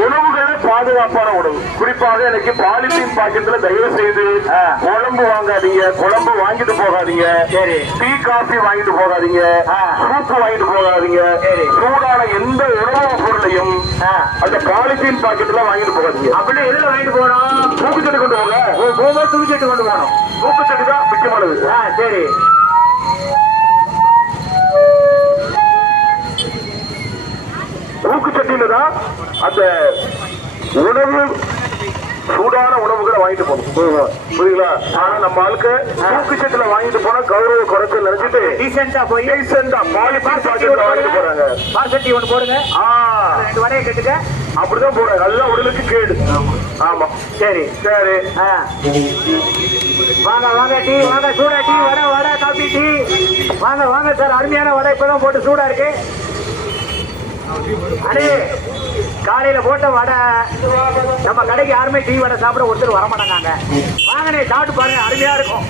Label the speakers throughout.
Speaker 1: உணவுகளை பாதுகாப்பான உணவு. குறிப்பாக எனக்கு பாலித்தீன் பாக்கெட்ல தயவு செய்து. குழம்பு வாங்காதீங்க. குழம்பு வாங்கிட்டு போகாதீங்க.
Speaker 2: சரி.
Speaker 1: டீ காஃபி வாங்கிட்டு போகாதீங்க. சூப்பு வாங்கிட்டு போகாதீங்க. சூடான எந்த உணவு பொருளையும். அந்த பாலித்தீன் பாக்கெட்ல வாங்கிட்டு போகாதீங்க.
Speaker 2: அப்படின்னா எதுல வாங்கிட்டு போறோம்
Speaker 1: தூக்குச்சட்டி கொண்டு போங்க
Speaker 2: துணிச்சட்டு கொண்டு போகணும்.
Speaker 1: தூக்குச்சட்டி தான் முக்கியமானது.
Speaker 2: சரி.
Speaker 1: தூக்குச்சட்டியில தான் அந்த உணவு சூடான உணவுகளை வாங்கிட்டு போகணும். புரியுங்களா ஆனா நம்ம ஆளுக்கு தூக்குச்சட்டில வாங்கிட்டு போனா கௌரவ குறைச்சல் நினைச்சிட்டு
Speaker 2: டீசெண்டா போய்
Speaker 1: டீசெண்டா பாலித்தீன் பாக்கெட்ல வாங்கிட்டு போறாங்க.
Speaker 2: பார்சட்டி ஒன்று போடுங்க.
Speaker 1: ஆ.
Speaker 2: ரெண்டு வடையை கட்டுங்க.
Speaker 1: அப்படிதான் போறாங்க அதுதான் உடலுக்கு கேடு. ஆமா.
Speaker 2: சரி.
Speaker 1: சரி.
Speaker 2: வாங்க வாங்க டீ வாங்க சூடா tea vada vada coffee tea. வாங்க வாங்க சார். அருமையான வடை இப்பதான் போட்டு சூடா இருக்கு. அடே காலையில போட்ட வடை நம்ம கடைக்கு யாருமே டீ வடை சாப்பிட ஒருத்தர் வரமாட்டாங்க. வாங்கண்ணே சாப்பிட்டு பாருங்க அருமையா இருக்கும்.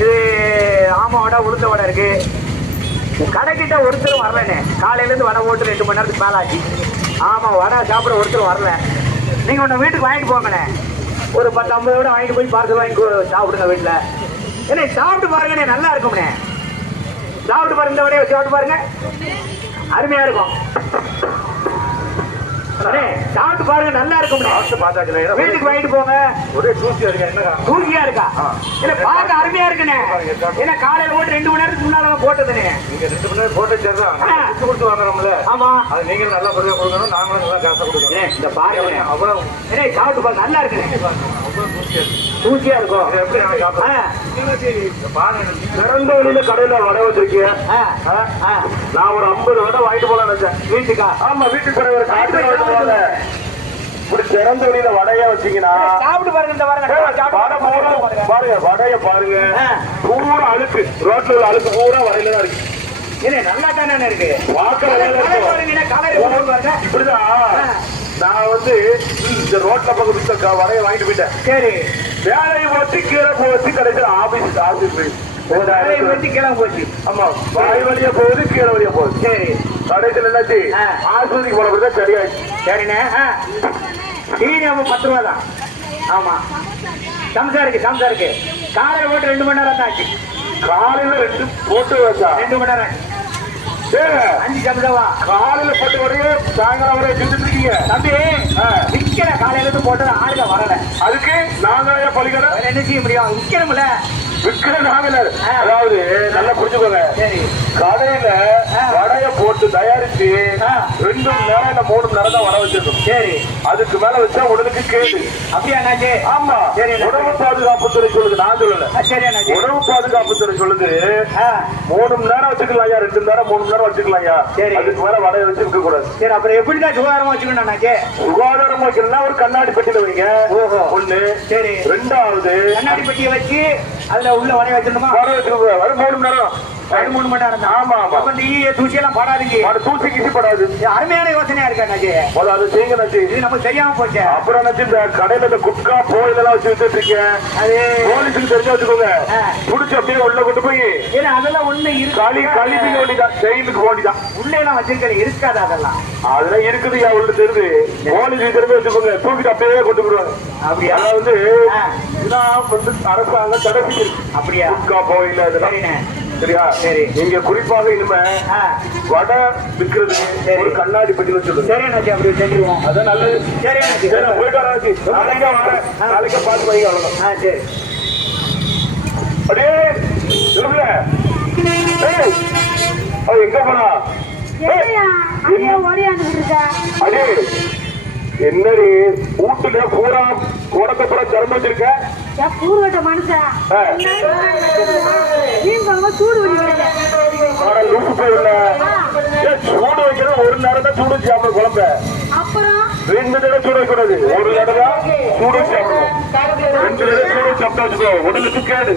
Speaker 2: இது ஆமா வடை உளுந்த வடை இருக்கு. கடைக்கிட்ட ஒருத்தர் வரலண்ணே. காலையில இருந்து வடை போட்டு ரெண்டு மணி நேரத்துக்கு மேலாச்சு. ஆமா வடை சாப்பிட ஒருத்தர் வரல. நீங்க உன்னை வீட்டுக்கு வாங்கிட்டு போங்கண்ணே. ஒரு பத்து ஐம்பது விட வாங்கிட்டு போய் பார்சல் வாங்கி சாப்பிடுங்க வீட்டில் என்ன சாப்பிட்டு பாருங்கண்ணே நல்லா இருக்கும்ண்ணே. சாப்பிட்டு பாருங்க இந்த வடையை சாப்பிட்டு பாருங்க. அருமையா இருக்கும். சாப்பிட்டு பாருங்க நல்லா
Speaker 1: பார்த்தாச்சு
Speaker 2: வீட்டுக்கு வாங்கிட்டு போங்க.
Speaker 1: ஒரே தூசி இருக்கு?
Speaker 2: தூக்கியா இருக்கா? இல்ல பார்க்க அருமையா இருக்குண்ணே. ஏன்னா காலையில போட்டு ரெண்டு மணி நேரத்துக்கு முன்னால போட்டதுண்ணே.
Speaker 1: நீங்க ரெண்டு மணி நேரம் போட்டு சரிதான். கொடுத்து வாங்குறோம்ல.
Speaker 2: ஆமா.
Speaker 1: அது நீங்க நல்லா பொருளை கொடுக்கணும் நாங்களும் நல்லா காசை கொடுக்கணும்.
Speaker 2: இந்த பாருங்க.
Speaker 1: அவ்வளவு
Speaker 2: ஏண்ணே சாப்பிட்டு பாருங்க நல்லா இருக்குண்ணே.
Speaker 1: அவ்வளவு தூசி இருக்கு.
Speaker 2: தூக்கியா இருக்கும்.
Speaker 1: எப்படி நாங்க
Speaker 2: ஆ,
Speaker 1: சாப்பிடுறோம்? பாருங்க. திறந்த வெளியில கடையில வடை
Speaker 2: ஆ.
Speaker 1: நான் ஒரு ஐம்பது வடை வாங்கிட்டு போலாம் நினைச்சேன்.
Speaker 2: வீட்டுக்கா?
Speaker 1: ஆமா வீட்டுக்கு பிறகு ஒரு காட்டு இப்படி திறந்த வெளியில வடையா வச்சீங்கன்னா
Speaker 2: சாப்பிட்டு பாருங்க இந்த பாருங்க
Speaker 1: பாருங்க வடைய பாருங்க. பூரா அழுக்கு. ரோட்ல உள்ள அழுக்கு பூரா வடையில தான் இருக்கு.
Speaker 2: ஏண்ணே நல்லா தானே இருக்கு? என்ன பாருங்க.
Speaker 1: இப்படிதான். நான் வந்து இந்த ரோட்ல பக்கம் வித்த வடையை வாங்கிட்டு போயிட்டேன்.
Speaker 2: சரி.
Speaker 1: வேலையை போச்சு கீழே போச்சு கடைசியில் ஆபீஸ் ஆபீஸ்
Speaker 2: வேலையை வச்சு கிளம்ப போச்சு.
Speaker 1: ஆமா வாய் வழியா போகுது கீழே வழியா போகுது.
Speaker 2: சரி.
Speaker 1: கடைசியில் என்னாச்சு. ஆஸ்பத்திரிக்கு போன பிறகு சரியாயிடுச்சு.
Speaker 2: சரிண்ணே. டீ நம்ம பத்து ரூபா தான். ஆமா. சம்சா இருக்கு சம்சா இருக்கு காலையில போட்டு ரெண்டு மணி நேரம் தான் ஆச்சு.
Speaker 1: காலையில ரெண்டு போட்டு வச்சா
Speaker 2: ரெண்டு மணி நேரம் ஆச்சு. அஞ்சு சம்சாவா
Speaker 1: காலையில போட்டு வரையும் சாயங்காலம் வரையும்
Speaker 2: தம்பி. விக்கிற காலையில இருந்து போட்டது ஆளுங்க வரல.
Speaker 1: அதுக்கு நாங்க
Speaker 2: வேற என்ன செய்ய முடியும்? விக்கணும்ல ஆ.
Speaker 1: அதாவது நல்லா புரிஞ்சுக்கோங்க.
Speaker 2: சரி.
Speaker 1: கடையில. வடைய போட்டு தயாரிச்சு. ரெண்டு மணி நேரம் இல்ல மூணு மணி நேரம் தான் வர வச்சிருக்கணும்
Speaker 2: சரி.
Speaker 1: அதுக்கு மேல வச்சா உடலுக்கு கேடு.
Speaker 2: அப்படியா
Speaker 1: ஆமா. உணவு பாதுகாப்புத்துறை சொல்லுது. நான் சொல்லல. உணவு பாதுகாப்புத்துறை சொல்லுது.
Speaker 2: ஆ,
Speaker 1: மூணு மணி நேரம் வச்சுக்கலாம் ஐயா. ரெண்டு மணி நேரம் மூணு மணி நேரம் வச்சுக்கலாம் ஐயா.
Speaker 2: சரி.
Speaker 1: அதுக்கு மேல வடைய வச்சு இருக்க கூடாது.
Speaker 2: சரி அப்புறம் எப்படிதான் சுகாதாரமா வச்சுக்கணும்
Speaker 1: சுகாதாரம் வைக்கணும்னா ஒரு கண்ணாடி பெட்டியில வைங்க.
Speaker 2: ஓஹோ.
Speaker 1: ஒண்ணு.
Speaker 2: சரி.
Speaker 1: ரெண்டாவது
Speaker 2: கண்ணாடி பெட்டியை வச்சு அதுல உள்ள வடைய வச்சிருந்தோமா
Speaker 1: வர வச்சிருக்கோம் வர மூணு மணி நேரம்
Speaker 2: ரெண்டு மூணு நேரம்
Speaker 1: ஆமா ஆமா.
Speaker 2: அப்ப இந்த ஈய தூசி எல்லாம் படாதீங்க
Speaker 1: வர தூசி
Speaker 2: இது அருமையான யோசனையா இருக்கு அண்ணாச்சி
Speaker 1: முதல்ல அது செய்யுங்க
Speaker 2: இது நமக்கு தெரியாம போச்சு.
Speaker 1: அப்புறம் நச்சு இந்த கடையில இந்த குட்கா போயிலெல்லாம் வச்சு வித்துட்டு இருக்கேன்
Speaker 2: அது
Speaker 1: போலீஸுக்கு தெரிஞ்சு வச்சுக்கோங்க. புடிச்சு அப்படியே உள்ள கொண்டு போய்.
Speaker 2: ஏன்னா அதெல்லாம் ஒண்ணு
Speaker 1: களி கழிவுக்கு
Speaker 2: இருக்கு
Speaker 1: வேண்டிதான் ஜெயிலுக்கு வேண்டிதான்
Speaker 2: உள்ள எல்லாம் வச்சிருக்கிறது இருக்காது அதெல்லாம்.
Speaker 1: அதெல்லாம் இருக்குது யா உள்ள தெரியுது போலீஸுக்கு தெரிஞ்சு வச்சுக்கோங்க. தூக்கிட்டு அப்படியே கொண்டு போடுவாங்க
Speaker 2: அப்படியா?
Speaker 1: அதாவது. இதெல்லாம் வந்து அரசாங்கம் தடை
Speaker 2: அப்படியா?
Speaker 1: குட்கா போயில இதெல்லாம் சரியா?
Speaker 2: சரி.
Speaker 1: நீங்க குறிப்பாக இனிமே வடை விற்கிறது
Speaker 2: சரி.
Speaker 1: ஒரு கண்ணாடி பெட்டி வச்சுடுங்க
Speaker 2: சரி அண்ணாச்சி அப்படி செஞ்சிருவோம்.
Speaker 1: அதான் நல்லது.
Speaker 2: சரி அண்ணாச்சி
Speaker 1: சரி, நான் போயிட்டு வரேன் ஆச்சி. நாளைக்கே வரேன். நாளைக்கே பார்த்து வைங்க அவ்வளவுதான்.
Speaker 2: ஆ சரி.
Speaker 1: அடே, அவ எங்க போனா? அடே, என்னடி வீட்டுல பூரா உடத்த பூரா திறந்து வச்சிருக்க
Speaker 3: பூர்வட்ட மனுஷன் சூடு
Speaker 1: சூடு வைக்கிறது ஒரு நேரம் தான் சூடு வச்சு குழம்ப.
Speaker 3: அப்புறம்?
Speaker 1: ரெண்டு தடவை சூடு வைக்கூடாது ஒரு தடவை சூடு வச்சு ரெண்டு தடவை சூடு சாப்பிட்டா வச்சுக்கோ. உடலுக்கு கேடு.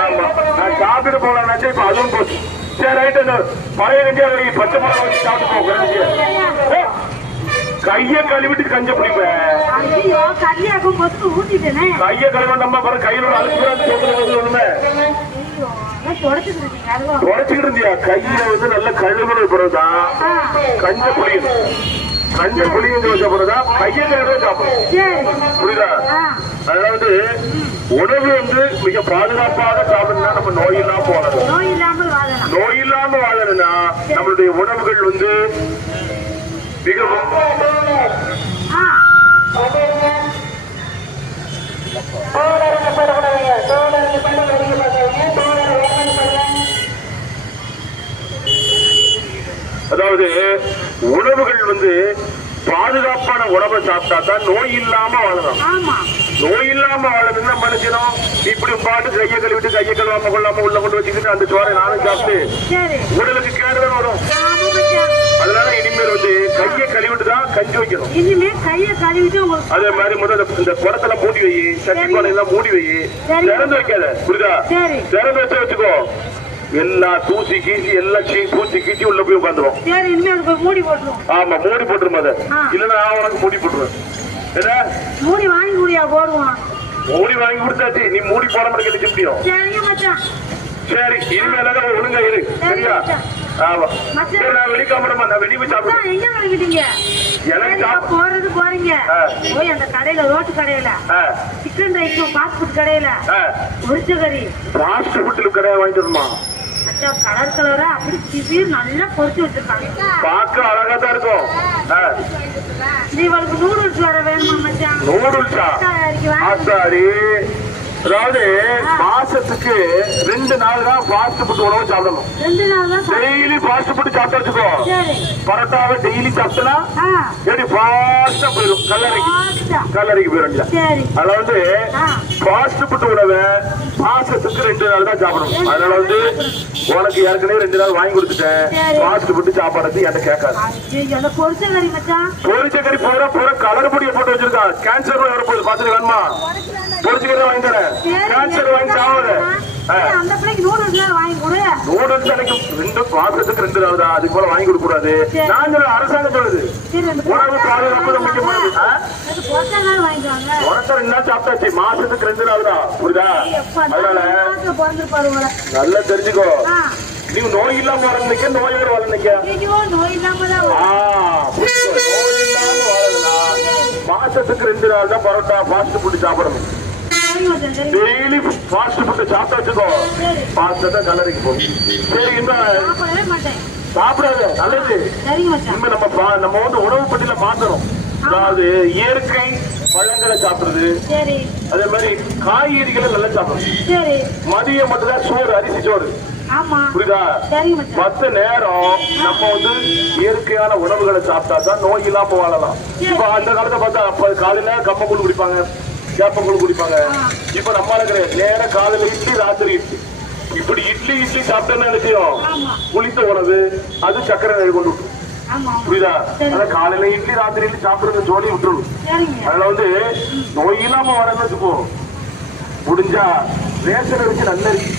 Speaker 1: ஆமா. நான் சாப்பிட்டு போலாம்னாச்சு இப்ப அதுவும் போச்சு. சரி ரைட் அந்த பழைய வை பச்சை மிளகா வச்சு சாப்பிட்டு போ கஞ்சியா ஏய், கைய கழுவிட்டு கஞ்ச பிடிப்பேன்
Speaker 3: கல்யாணம் மொத்தம் ஊத்திட்டேனே
Speaker 1: கைய கழுவ நம்ம பாரு கையில உடச்சுக்கிட்டு இருந்தியா? கையில வந்து நல்ல கழுவுன பிறகுதான். கஞ்ச பிடிக்கணும் கஞ்ச புளியும் வச்ச பிறகுதான் கையை கழுவி சாப்பிடணும்
Speaker 3: சரி.
Speaker 1: புரியுதா? அதாவது உணவு வந்து மிக பாதுகாப்பாக சாப்பிடணும்னா நம்ம நோய் இல்லாம வாழணும்
Speaker 3: நோய்
Speaker 1: இல்லாம வாழணும்னா நம்மளுடைய உணவுகள் வந்து மிகவும் அதாவது உணவுகள் வந்து பாதுகாப்பான உணவை சாப்பிட்டா தான் நோய் இல்லாம வாழலாம்.
Speaker 3: ஆமா.
Speaker 1: நோய் இல்லாம வாழணும்னா மனுஷனும்? இப்படி பாட்டு கையை கழுவிட்டு கையை கழுவாம கொள்ளாம உள்ள கொண்டு வச்சுக்கிட்டு அந்த சோறை நானும் சாப்பிட்டு
Speaker 3: சரி.
Speaker 1: உடலுக்கு கேடுதான் வரும். வந்து கையை கழுவிட்டு தான் கஞ்சி வைக்கணும்.
Speaker 3: இனிமே கையை கழுவிட்டு உங்களுக்கு
Speaker 1: அதே மாதிரி முதல்ல இந்த குடத்துல மூடி வை சட்டி குடையெல்லாம் மூடி வை. திறந்து வைக்காத புரியுதா. திறந்து வச்சு வச்சுக்கோ. எல்லா தூசி கீசி எல்லாம் சீ பூச்சி கீச்சி உள்ள போய் உட்காந்துரும்.
Speaker 3: மூடி
Speaker 1: ஆமா மூடி போட்டுரும் அதை. இல்லைன்னா நான் உனக்கு மூடி போட்டுருவேன். என்ன?
Speaker 3: மூடி வாங்கி குடியா போடுவோம்.
Speaker 1: மூடி வாங்கி கொடுத்தாச்சு நீ மூடி போட மாட்டேங்க முடியும்
Speaker 3: சரிங்க மச்சான்.
Speaker 1: சரி இனிமேல ஒழுங்கா இரு. சரியா? ஆமா. சரி நான் வெளிக்காமடமா நான் வெளியே போய்
Speaker 3: மச்சான்
Speaker 1: சாப்பிடுறேன்
Speaker 3: எங்க கிளம்பிட்டீங்க
Speaker 1: எனக்கு
Speaker 3: சரிங்க,
Speaker 1: சாப்பிட
Speaker 3: போறது போறீங்க?
Speaker 1: ஆ.
Speaker 3: போய் அந்த கடையில ரோட்டு கடையில. சிக்கன் ரைஸும் ஃபாஸ்ட் ஃபுட் கடையில. பொரிச்ச கறி
Speaker 1: ஃபாஸ்ட் ஃபுட்டில் கடையை வாங்கிட்டு வருமா
Speaker 3: மச்சா கலர் கலரா அப்படி சிசிர் நல்லா பொரிச்சு வச்சிருக்காங்க
Speaker 1: பார்க்க அழகா தான் இருக்கும். ஆ,
Speaker 3: நீ இவளுக்கு நூடுல்ஸ் வர வேணுமா மச்சான்?
Speaker 1: நூடுல்ஸா அதாவது மாசத்துக்கு ரெண்டு நாள் தான் ஃபாஸ்ட் ஃபுட் உணவு சாப்பிடணும். டெய்லி ஃபாஸ்ட் ஃபுட் சாப்பிட்டு வச்சுக்கோ. பரோட்டாவை டெய்லி சாப்பிட்டனா எப்படி ஃபாஸ்டா போயிடும். கல்லறைக்கு. கல்லறைக்கு போயிடும் அதுல வந்து. ஃபாஸ்ட் ஃபுட் உணவை மாசத்துக்கு ரெண்டு நாள் தான் சாப்பிடணும். அதனால வந்து உனக்கு ஏற்கனவே ரெண்டு நாள் வாங்கி கொடுத்துட்டேன். ஃபாஸ்ட் ஃபுட் சாப்பாடு என்கிட்ட கேட்காது.
Speaker 3: பொரிச்ச கறி
Speaker 1: பூரா பூரா கலர் பொடியை போட்டு வச்சிருக்கா. கேன்சர் வரப்போகுது. பாத்துட்டு வேணுமா? வாங்கி தரேன்.
Speaker 3: சரி,
Speaker 1: கேன்சர் வாங்கி சாவுது.
Speaker 3: அந்த பிள்ளைக்கு நூடுல்ஸ் வாங்கி கொடு.
Speaker 1: நூடுல்ஸ் எனக்கு ரெண்டு மாசத்துக்கு ரெண்டு அதுக்கு போல வாங்கி கொடுக்க கூடாது. நான் சொல்ல அரசாங்கம் சொல்லுது. உணவு பாதுகாப்பு முக்கியமானது
Speaker 3: பொரிச்ச நாள்
Speaker 1: ரெண்டு சாப்பிட்டாச்சு. மாசத்துக்கு ரெண்டு தான் புரியுதா? அதனால. நல்லா தெரிஞ்சுக்கோ. நீ நோய் இல்லாம வளர்ந்துக்க நோயோட வளர்ந்துக்க
Speaker 3: நோய் இல்லாம
Speaker 1: மாசத்துக்கு ரெண்டு நாள் தான் பரோட்டா ஃபாஸ்ட் ஃபுட் சாப்பிடணும். டெய்லி ஃபாஸ்ட் ஃபுட் சாப்பிட்டா வச்சுக்கோ. ஃபாஸ்டா தான் கலரிக்கு போகும் சரி இந்த சாப்பிடாத நல்லது. இனிமே நம்ம வந்து உணவு பட்டியல மாத்தணும். அதாவது இயற்கை பழங்களை சாப்பிடுறது. அதே மாதிரி காய்கறிகளை நல்லா சாப்பிடணும்.
Speaker 3: சரி.
Speaker 1: மதியம் மட்டும் தான் சோறு அரிசி சோறு. புரியுதா? மத்த நேரம் நம்ம வந்து இயற்கையான உணவுகளை சாப்பிட்டா தான் நோய் இல்லாம வாழலாம். இப்ப அந்த காலத்தை பார்த்தா அப்ப காலையில கம்மக்கூழ் குடிப்பாங்க. கேப்பக்கூழ் குடிப்பாங்க. இப்ப நம்மளால கிடையாது நேர காலையில இட்லி ராத்திரி இட்லி. இப்படி இட்லி இட்லி செய்யும்?
Speaker 3: ஆமா.
Speaker 1: புளித்த உணவு அது சக்கரை நோய் கொண்டு
Speaker 3: ஆமா
Speaker 1: புரியுதா. ஆனா காலையில இட்லி ராத்திரி இட்லி சாப்பிடுறது ஜோலி
Speaker 3: சரிங்க.
Speaker 1: அதுல வந்து நோய் இல்லாம வரணும்னு வச்சுக்கோ. முடிஞ்சா ரேஷன் அரிசி நல்ல அரிசி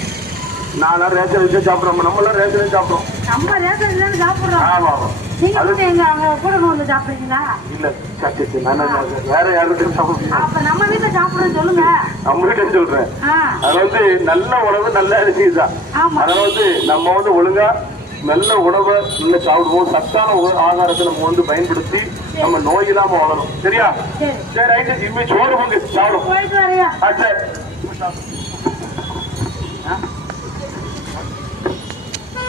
Speaker 1: நான் ரேஷன் அரிசி சாப்பிடுறோம். நம்ம எல்லாம் ரேஷன் சாப்பிடுறோம்.
Speaker 3: நம்ம ரேஷன் தானே சாப்பிடுறோம்.
Speaker 1: ஆமா
Speaker 3: நீங்க
Speaker 1: அது
Speaker 3: மட்டும் எங்க அவங்க கூட வந்து சாப்பிடுறீங்களா?
Speaker 1: இல்ல. நான் நான் வேற யாருக்கும் சாப்பிட முடியாது.
Speaker 3: அப்ப நம்ம வீட்டுல சாப்பிடுறோம் சொல்லுங்க.
Speaker 1: நம்மகிட்ட சொல்றேன்? அது வந்து நல்ல உணவு நல்ல அரிசி தான் வந்து நம்ம வந்து ஒழுங்கா நல்ல உணவை நல்ல சாப்பிடுவோம். சத்தான ஆகாரத்தை நம்ம வந்து பயன்படுத்தி நம்ம நோய் இல்லாம வாழணும். சரியா?
Speaker 3: சரி.
Speaker 1: ரைட்டு இனிமே சோறு பொங்கு. சாப்பிடும்.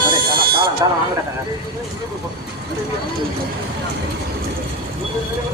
Speaker 3: காலம்
Speaker 1: காலம் வாங்கிட்டேன்